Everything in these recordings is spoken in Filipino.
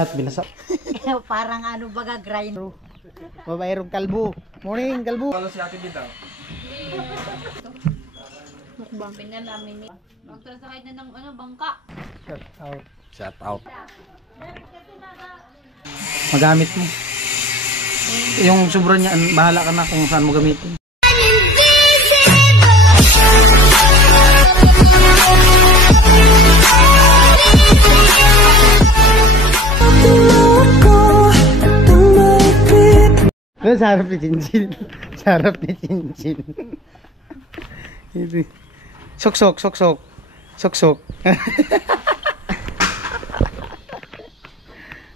At binasa. Parang ano baga grind. Babaerong kalbo. Morning, kalbo. Ano si Ate Bitaw? Mukbang. Pinalamin ni. Magsasakay na ng ano, bangka. Shout out. Shout out. Magamit mo. Yung sobra niya, bahala ka na kung saan mo gamitin. Sarap ni Cincin. Sarap ni Cincin. Sok-sok, sok-sok. Sok-sok.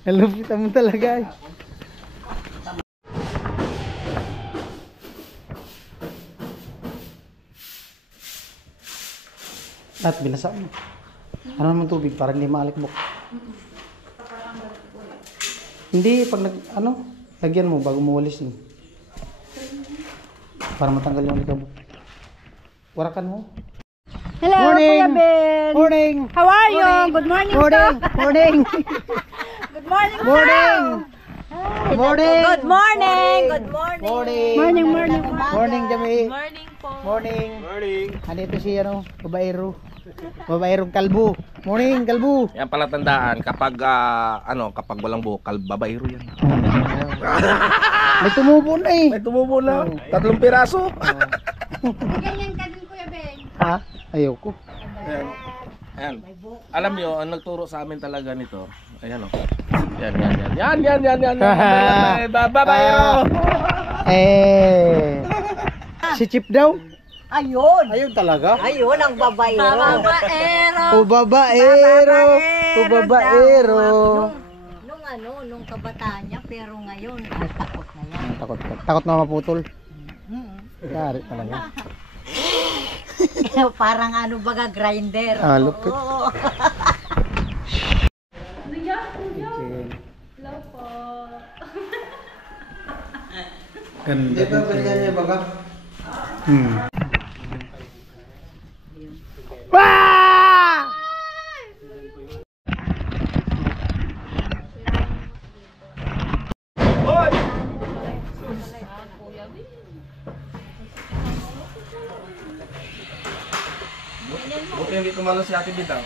Nalupitan mo talaga. At binasa mo. Ano naman tubig para hindi maalikbok. Hindi, pag lagyan mo bago mo walis yun. Para matanggal yung alikabok. Warakan mo. Hello, Kuya Ben. Morning! How are you? Good morning. Morning! Morning! Good morning. Morning! Morning! Good morning. Good morning. Morning! Morning, morning. Morning, Jami! Morning po. Morning! Morning! Andito si babaero. Babaerong kalbo. Morning, kalbo! Yan pala tandaan, kapag kapag walang bukal, babaero yan. May tumubo na eh. May tumubo na. 3 piraso. Ganyan ka din, Kuya Ben. Ha? Ayoko. Ayan. Ayan. Alam nyo, ang nagturo sa amin talaga nito. Ayan o. Yan. Babaero. Si Chip daw? Ayun. Ayun talaga? Ayun ang babaero. Babaero. O babaero. O babaero. Nung kabataan niya, pero ngayon, takot na yan. Takot na maputol. Yari talaga. Parang ano baga grinder. Lupit. Oo. Ganda. Dito, balikan niya baga. Wah! Buti hindi tumalo si Ate Bitaw.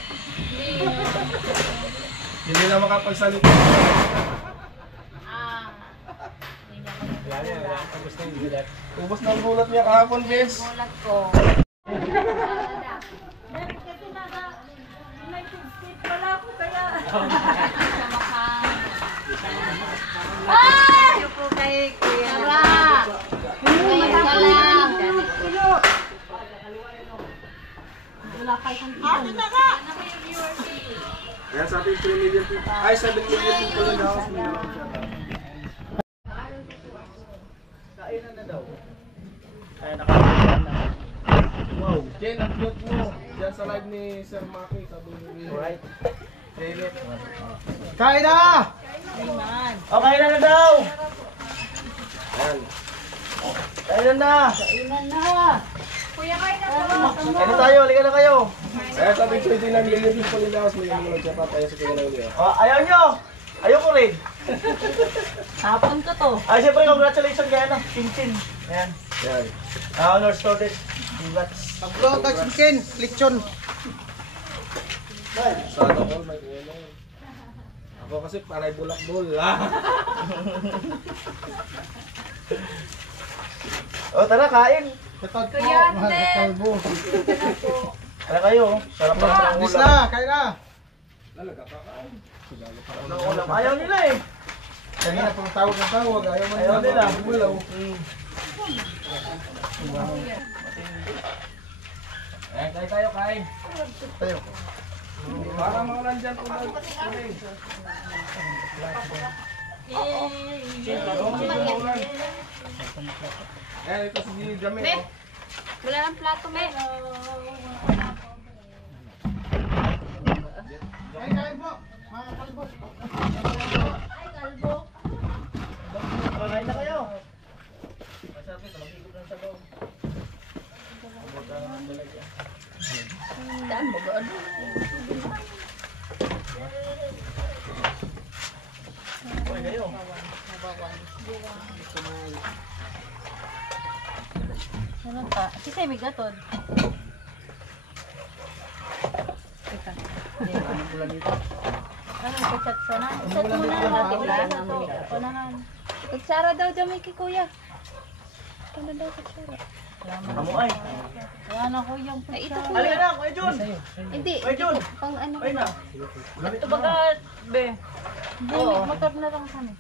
Hindi na makapagsalita. Ubos na ang gulat niya kahapon, Bes. Gulat ko. Ay! Po kay Kuya. Wala pa isang kilo. Kaya sa ating 3 million people. Ay, 7 million people na daw. Kainan na daw. Ay, nakakainan na. Wow. Jen, upload mo. Diyan sa live ni Sir Maki. Sabi ni Alright. Janet. Kain na! Ayman. O, kainan na daw! Ayan. Kainan na! Kainan na. Kuya, kain na po. Kainan tayo, halika na kayo. Kaya sa ating 29 million people in the house, may mga nagsiya pa tayo sa kanya ng video. O, ayaw nyo! Ayoko rin. Tapon ko to. Ay, siyempre, congratulations kaya na. Cincin. Ayan. Ayan. Honor started. Congrats. Pag-vlog ka, Cincin. Lechon. Sana all may ulo. Ako kasi panay bulak-bul. O, tara, kain. Kuya, Kalbo. Tara kayo. Sarap na ng ulam. na, kain na. Ayaw nila eh. Kanina pang tawag ng tawag. Ayaw nila. Ayan, kain tayo, kain. Tayo. Para mga nandyan po na. Ayan, ito si Jami. wala ng plato, me. Kain po. Mga kalbo. Ay, kalbo. Kain na kayo. Daan mo ba? Uy, kayo. Ano pa? Kasi may gatod. Teka. Ano, chat sa na? Chat mo na. Panahan. Kutsara daw dyan may kuya. Ano daw kutsara? Kamu ay. Wala na ko yung kutsara. Halika na, Kuya Jun. Hindi. Kuya Jun. Pang ano. Ay na. Ito baga, be. Hindi, motor na lang kami.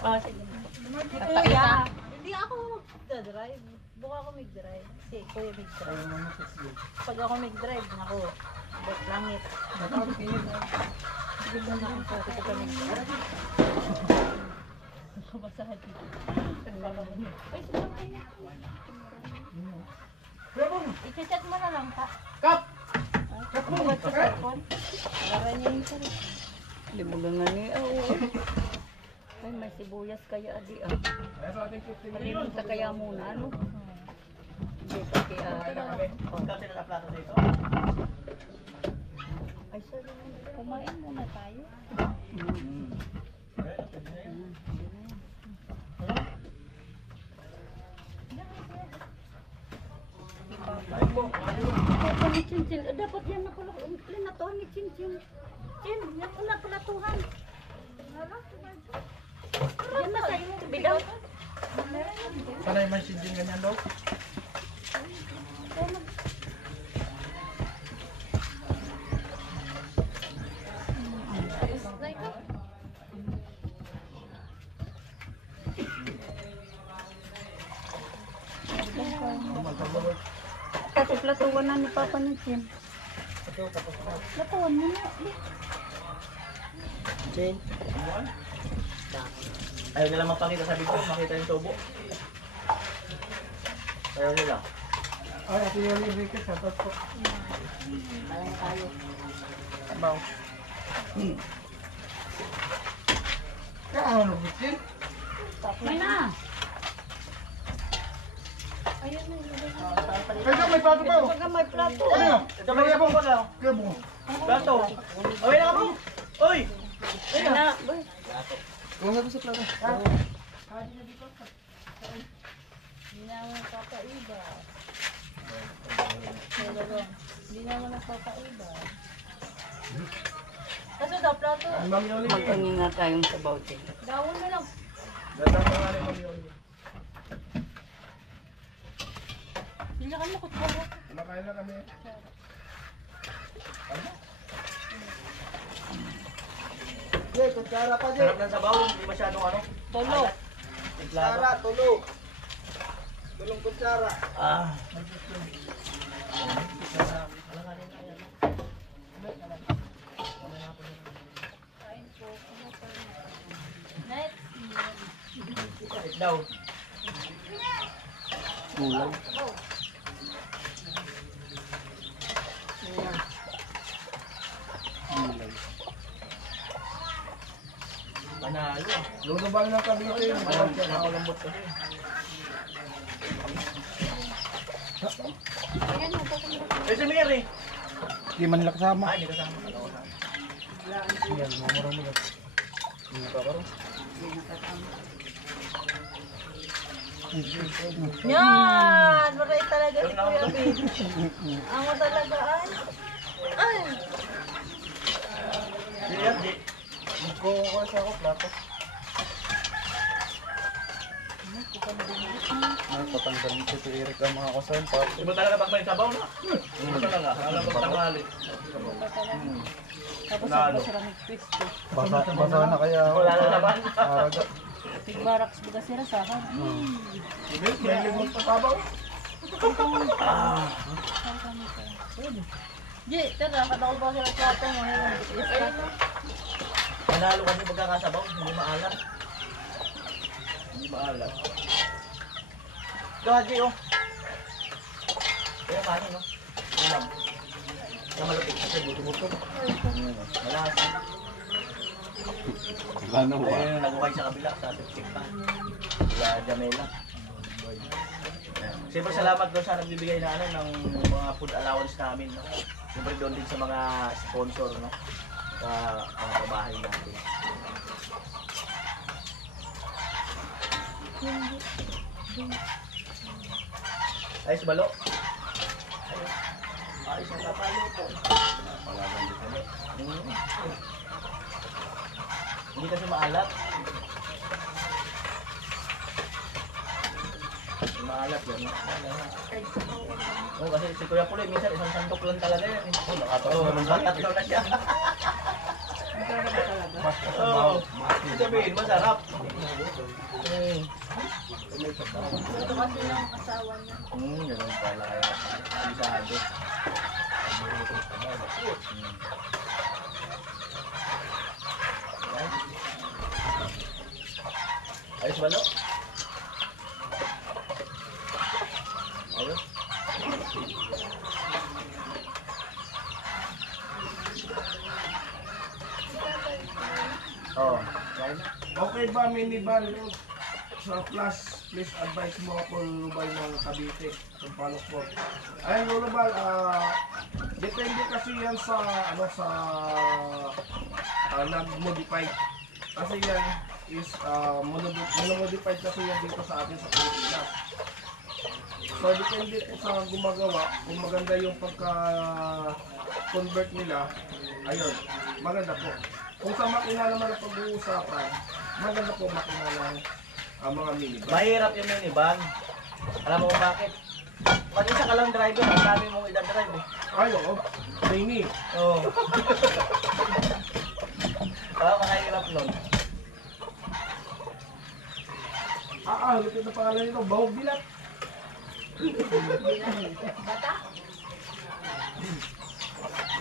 Ah, sige. Kuya. Hindi ako mag-drive. Buka ako mag-drive. Kasi kuya mag-drive. Pag ako mag-drive, naku, langit. Sige mo na kung pwede ka mag-drive. Basahan dito. Ay, sumabay na. I-chat mo na lang ka. Kap! Kap mo ba sa cellphone? Lara niya yung sarili. Libulangan niya. Ay, may sibuyas kaya adi ah. Malimunta kaya muna, ano? Hindi, kaya Kasi naka-plato dito. ay, sorry. Kumain muna tayo. Papa ni Cincin, dapat yan napalatuhan ni Cincin. Cin, yan po napalatuhan. Yan na sa iyong bilang. Sanay man si Jin ganyan daw. Kasi platuhan na ni Papa ni Cin. Platuhan mo na. Jane. Ayaw nila mapakita sa video, makita yung tubo. Ayaw nila. Ay, ate yung Enrique, shoutout po. Abaw. Kaya ano, Jin? May na. Kaya may pato pa. Pagka may plato. Ano? Ito may sabong ko lang. Kaya mo. Plato. Away na ka mo. Uy! Ay na. Kung nga sa plato. Hindi na ako nagpapaiba. Hindi na ako nagpapaiba. Kasi daw plato. Mami Oli. Magkanin na tayong sabaw din. Dawon na lang. Datang ka nga ni Mami Oli. Hindi ka mo kutsara. Kumakain na kami. Yeah, kutsara pa din. Sarap ng sabaw, hindi masyadong ano. Tolo. Kutsara. tulog. Tulong kutsara. Ah. Next. Daw. Gulay. Panalo. Luto ba ng kabite? Makalambot kasi. Eh si Mary. Di man nila kasama. Ay, hindi kasama. Yan, mamurang mo yan. Yan! Maray talaga si Kuya Baby. Amo talaga ay. Ay! Di yan, di. Magkukuha sa ako, plato. Patanggal nito si Eric ang mga kasan. Di ba talaga pag may sabaw na? Di ba talaga? Alam mo tanghali. Tapos Nalo. ako sila nag-twist ko. Basa na kaya ako. Wala na naman. Araga. Tigbaraks ba sila sa akin? Hindi, may magpasabaw. Di, tara, katakol pa sila sa atin. Panalo kasi pagkakasabaw, hindi maalat. Hindi maalat. Gaji, oh. Kaya kanin, no? Ulam. Na malapit kasi buto-buto. Malasa. Gano Ayun, nagukay sa kabila, sa tiktik pa. Sila Jamela. Siyempre salamat doon sa nagbibigay na ano, ng mga food allowance namin. No? Siyempre doon din sa mga sponsor, no? Sa mga kabahay natin. Ayos balo. Ayos ang kapalo po. Hindi kasi maalat. Maalat yan. Oh, kasi si Kuya Puloy, minsan isang sandok lang talaga yan. Oh, nakatatlong na siya. Oo. Sabihin, masarap. Ito kasi lang asawa niya. Ganun pala kaya. Bisado. Ayos ba, no? Ayos. Oh, Okay ba, minivan? Sa class, please advise mo ako lulubay ng Cavite, sa Palosport. Ayun, lulubay, depende kasi yan sa, sa nag-modified. Kasi yan is, monomodified kasi yan dito sa atin sa Pilipinas. So, depende po sa gumagawa, kung maganda yung pagka-convert nila, ayun, maganda po. Kung sa makina naman ang pag-uusapan, maganda po makina ng mga minivan. mahirap yung minivan. Alam mo kung bakit? Pag isa ka lang driver, ang dami mong idadrive eh. Ay, oo. Trainee. Oo. Parang makahirap nun. Lupit na pangalan nito. Bahog Bilat.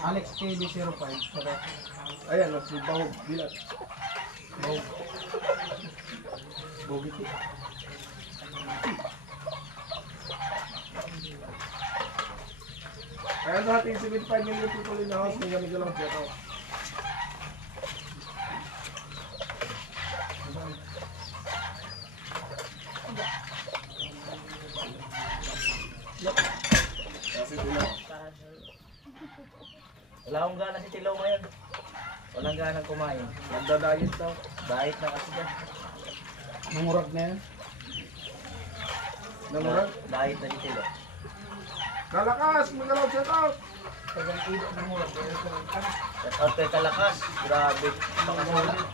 Alex KB05. Ayan, si Bahog Bilat. Bahog. Bogiti. Ayan natin, 75 million people in the house. May gamit lang siya. Kasi sila. Wala akong gana si Tilaw ngayon. Walang ganang kumain. Nagda-diet daw. Diet na kasi dyan. Nangurag na yan. Namurag. Diet na si Tilaw. Kalakas! Magalaw siya daw! At out kay Kalakas. Grabe. Makasulit.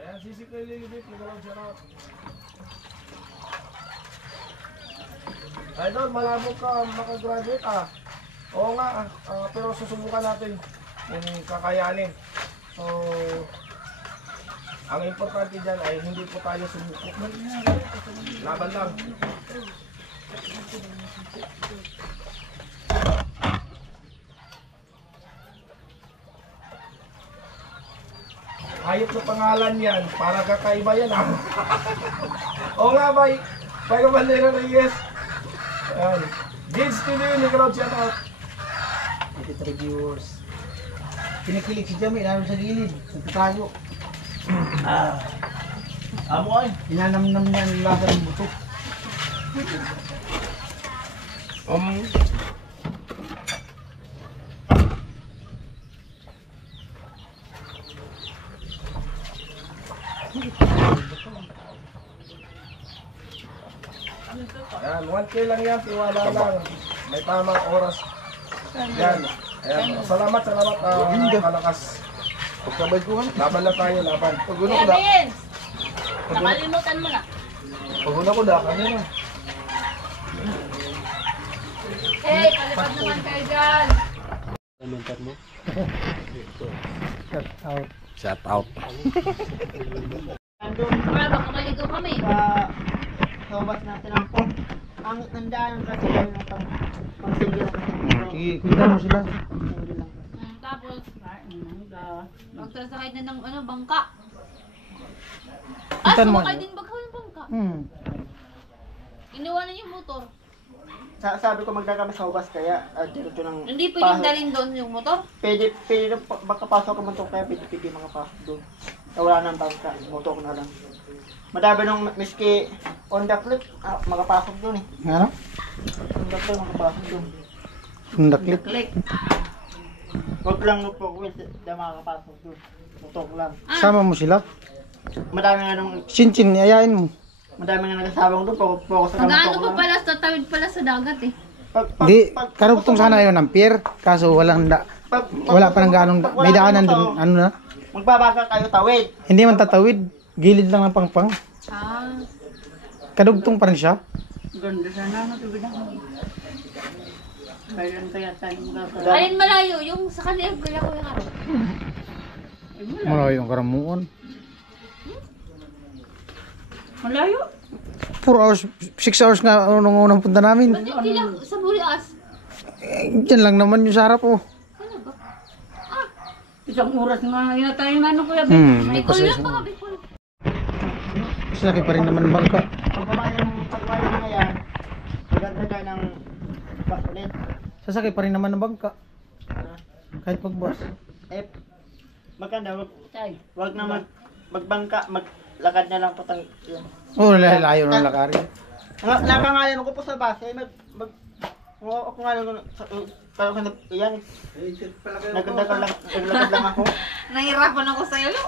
Ayan, sisip na ililibit. Magalaw siya daw. Idol, malabo ka makagraduate Oo nga, pero susubukan natin kung kakayanin. So, ang importante dyan ay hindi po tayo sumuko. Laban lang. Hayop na pangalan yan, para kakaiba yan Oo nga, bay. Bay Kabandera Reyes. Ayan. Jids TV, Nicolao shout out. 83 viewers. Kinikilig si Jami, lalo sa gilid. Nagtatago. Amo ay. Inanamnam niya ang lasa ng buto. Ayan, 1K lang yan, tiwala lang. May tamang oras. Yan. Ayan, salamat, Kalakas. Pagkabay ko nga. Laban lang tayo, laban. Paguna Kuya ko da. Vince! Nakalimutan mo na. Paguna ko da. Kanya na. Hey, palipad naman kayo dyan. Shout out. Para baka maligaw kami. Sa ubas natin ang pangit ng daan kasi yung pang-single Kita mo sila. Tapos, magsasakay na ng bangka. Itan mo. Sumakay din ba kayo ng bangka? Iniwanan yung motor. Sabi ko magdagami sa ubas kaya dito ng Hindi pwedeng dalhin doon yung motor. pwede makapasok ka man to kaya pwede makapasok doon. Wala nang bangka, motor na lang. Madami nung miski on the flip, makapasok doon eh. Ano? On the flip, makapasok doon. Sundaklit. Click. Huwag lang po, na makakapasok doon. Tutok lang. Sama mo sila. Madami nga nung, Chinchin, ayain mo. madami nga nagsasabang doon, focus sa Mag-ano tutok pa lang. pala, tatawid pala sa dagat eh. Di, karugtong sana yun ng pier. Kaso wala pa nang ganong, may daanan dun, ano na. Magbabaga kayo tawid. Hindi man tatawid. Gilid lang ng pangpang. Ah. Kadugtong pa rin siya. Ganda sana matubig ako. Kailan kaya tayo magkakaroon? Alin malayo, yung sa kanila gala ko yung araw. Malayo yung karamuan. Malayo. 4 hours, 6 hours nga nung unang punta namin. Ba't hindi lang sa Burias? Diyan lang naman yung sa harap oh. Isang oras nga yata yung ano kuya. May kulang pa kami. Mas laki pa rin naman ang bangka. Pagbabayan na yan, maganda tayo ng ulit. Sasakay pa rin naman ang bangka. Kahit magbus. Eh, maganda, wag na magbangka, maglakad na lang patang yan. Oo, layo ng lakari. Nakangalan ko po sa base, ako nga lang, parang yan, naglakad lang ako. Nahirapan ako sa'yo, lo.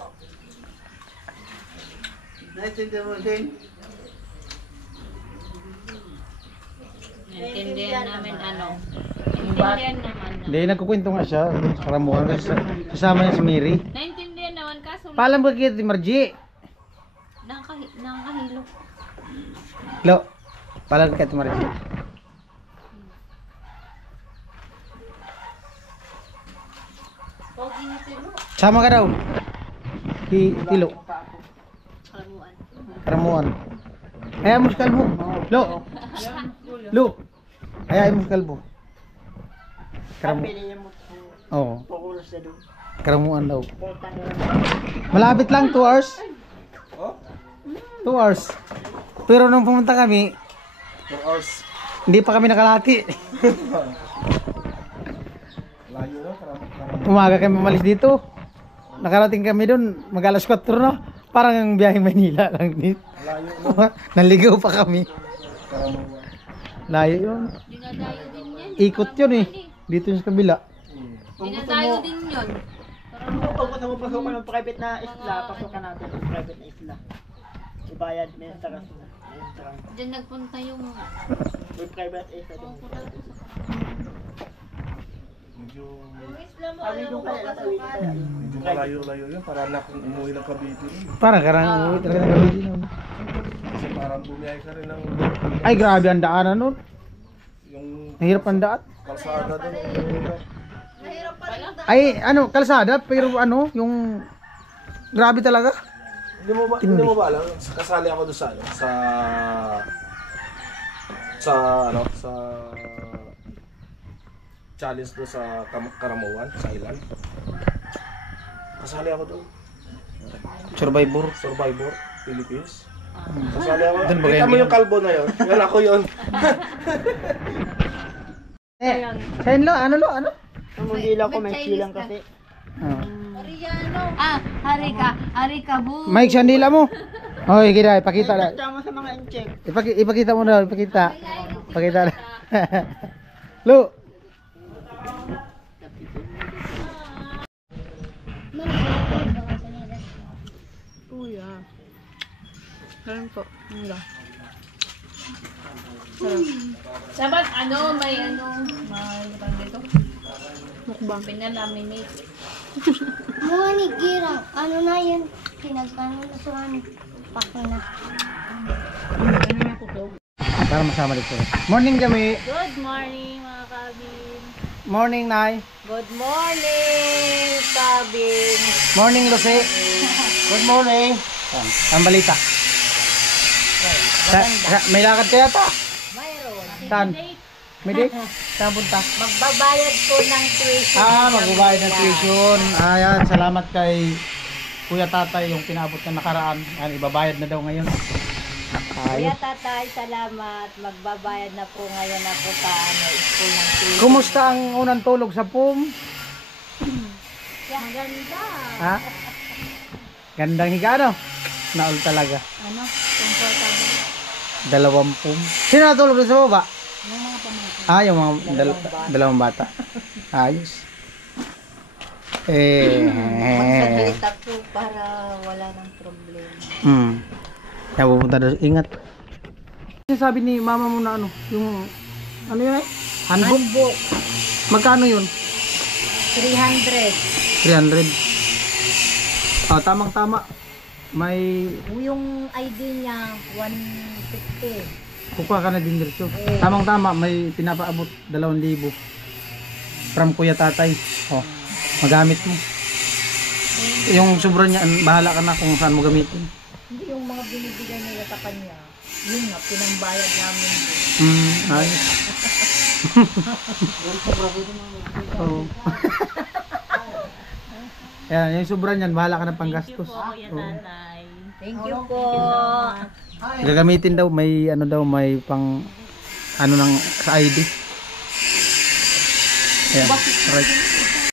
Naintindihan mo din? Intindihan namin ano. Intindihan naman. Hindi, nagkukwento nga siya. Karamuan. Kasama niya si Mary. Naintindihan naman kaso Paalam ba kita, Margie? nakakahilo. Lo, paalam ka kita, Margie. Huwag initin mo. Sama ka daw. Kilo. Kalamuan. Karamuan. Ayaw mo si Kalbo. Lo. Lo. Ayaw mo si Kalbo. Pili niya mo, Oo. pukulos na doon. Karamuan daw. Punta na lang. Malapit lang, 2 hours. 2 hours. Pero nung pumunta kami, 4 hours. hindi pa kami nakalati. Layo na, Umaga kami umalis dito. Nakarating kami doon, mag-alas 4 na. Parang ang biyaheng Manila lang dito. Naligaw pa kami. Layo yun. Dinadayo din yan. Ikot yun eh. Dito yung sa kabila. Dinadayo din yun. Kung gusto mo pasukan ng private na isla, pasukan natin ng private na isla. Ibayad, may taras na. Diyan nagpunta yung... May private isla doon. Medyo Tawid yung kaya, tawid yung kaya. malayo-layo yun. Para na kung umuwi ng Cavite rin. Parang karang umuwi talaga ng gabi din. Kasi parang bumiyahe ka rin ng Ay grabe ang daanan nun. yung Nahirap ang daan. kalsada doon. Ay ano, kalsada pero ano, yung grabe talaga. Hindi mo ba alam? Kasali ako doon sa ano, sa challenge doon sa Karamuan, sa Ilan. Kasali ako doon. Survivor. Survivor, Philippines. Kasali ako. Doon ba Kita kayo mo yung kalbo na yun. Yan ako yun. Sayin lo, ano lo, ano? Ang mundila ko, may silang kasi. Harika, bu. Mike, sandila mo. Hoy, kira, ipakita na. Tama sa mga incheck. Ipakita mo na, ipakita. Ipakita na. Lo. Kuya. Ganun po. Wala. Dapat may tawag dito? Mukbang. Pinalaminate. Mga ni Girang, ano na yun? Pinagkano na sa ano? Pako na. Para masama dito. Morning kami. Good morning, mga kabin. Morning, Nay. Good morning, kabin. Morning, Lucy. Good morning. Ang balita. May lakad kaya pa? Mayroon. Saan? May date? Saan punta? Magbabayad po ng tuition. Magbabayad ng tuition. Ayan, salamat kay Kuya Tatay yung pinabot na nakaraan. Ayan, ibabayad na daw ngayon. Kuya Tatay, salamat. Magbabayad na po ngayon na po sa school ng tuition. Kumusta ang unang tulog sa PUM? Maganda. Ha? Gandang higa, no? Naul talaga. Ano? Comfortable. 2 PUM. Sino natulog doon sa baba? Yung mga pamangkin. Yung mga dalawang bata. Ayos. Magsasalita po para wala ng problema. Kaya pupunta daw. Ingat. Sabi ni mama mo na ano, yung ano yun eh? Handbook? Handbook, Magkano yun? 300. 300. Oh, tamang-tama. May Yung ID niya, 150. kukuha ka na din dito. Tamang-tama, may pinapaabot 2,000 from Kuya Tatay. Oh, magamit mo. Yung sobra niya, bahala ka na kung saan mo gamitin. Hindi yung mga binibigay nila sa kanya. Yun nga, pinambayad namin din. Ayos. Oo. Yan, yung sobra niyan, bahala ka na panggastos. Thank you po. Gagamitin daw, may ano daw, may pang ano ng sa ID. Ayan, right.